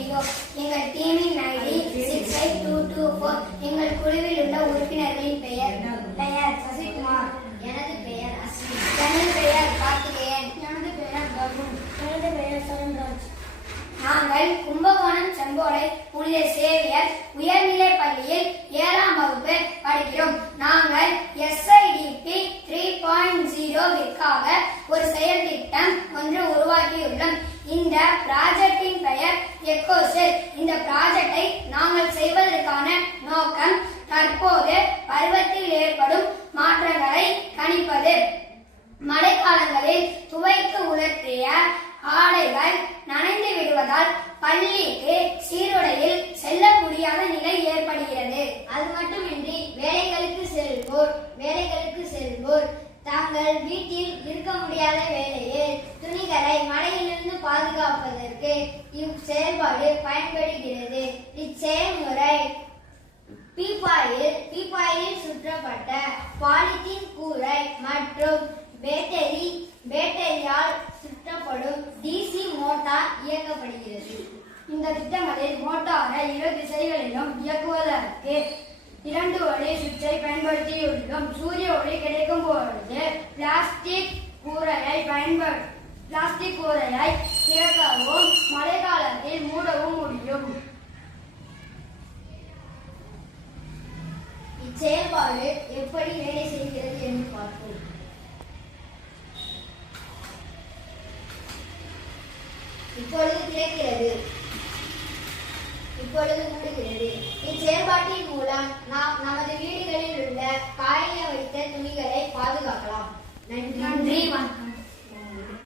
இதோ எங்கள் டீமின் ஐடி 65224. எங்கள் குழுவில் உள்ள உறுப்பினர்களின் பெயர் சசிகுமார். எனது பெயர் அஸ்வின். எனது பெயர் கார்த்திகேயன். எனது பெயர் ககுன். எனது பெயர் சரண்ராஜ். நாங்கள் கும்பகோணம் செம்போலை புனித சேவியர் உயர்நிலைப் பள்ளியில் 7ஆம் வகுப்பு படிக்கிறோம். நாங்கள் SIDP 3.0விற்காக ஒரு செயல் திட்டம் ஒன்று உருவாக்கியுள்ளோம். இந்த ப்ராஜெக்டின் பெயர் எக்கோசெல். இந்த ப்ராஜெக்டை நாங்கள் செய்வதற்கான நோக்கம் தற்போது பருவத்தில் ஏற்படும் மாற்றங்களை கணிப்பது. மழைக்காலங்களில் துவைத்து உலர்த்திய ஆடைகள் நனைந்து விடுவதால் பள்ளிக்கு சீருடையில் செல்ல முடியாத நிலை ஏற்படுகிறது. அது மட்டுமின்றி வேலைகளுக்கு செல்வோர் தாங்கள் வீட்டில் இருக்க முடியாத வேளையில் துணிகளை மழையிலிருந்து பாதுகாப்பதற்கு இச்செயல்பாடு பயன்படுகிறது. இச்செயல்முறை பீப்பாயில் சுற்றப்பட்ட பாலித்தீன் கூரை மற்றும் பேட்டரியால் சுற்றப்படும் DC மோட்டார் இயக்கப்படுகிறது. இந்த திட்டங்களில் மோட்டாரை இரு திசைகளிலும் இயக்குவதற்கு 2 ஒளி சுவிட்சை பயன்படுத்தியுள்ளோம். சூரிய ஒளி கிடைக்கும் பொழுது பிளாஸ்டிக் கூரையை திறக்கவும் மழைக்காலத்தில் மூடவும் முடியும். இச்செயல்பாடு எப்படி வேலை செய்கிறது என்று பார்ப்போம். இப்பொழுது திறக்கிறது, இப்பொழுது மூடுகிறது. இச்செயல்பாட்டின் மூலம் நாம் நமது வீடுகளில் உள்ள காய வைத்த துணிகளை பாதுகாக்கலாம். நன்றி.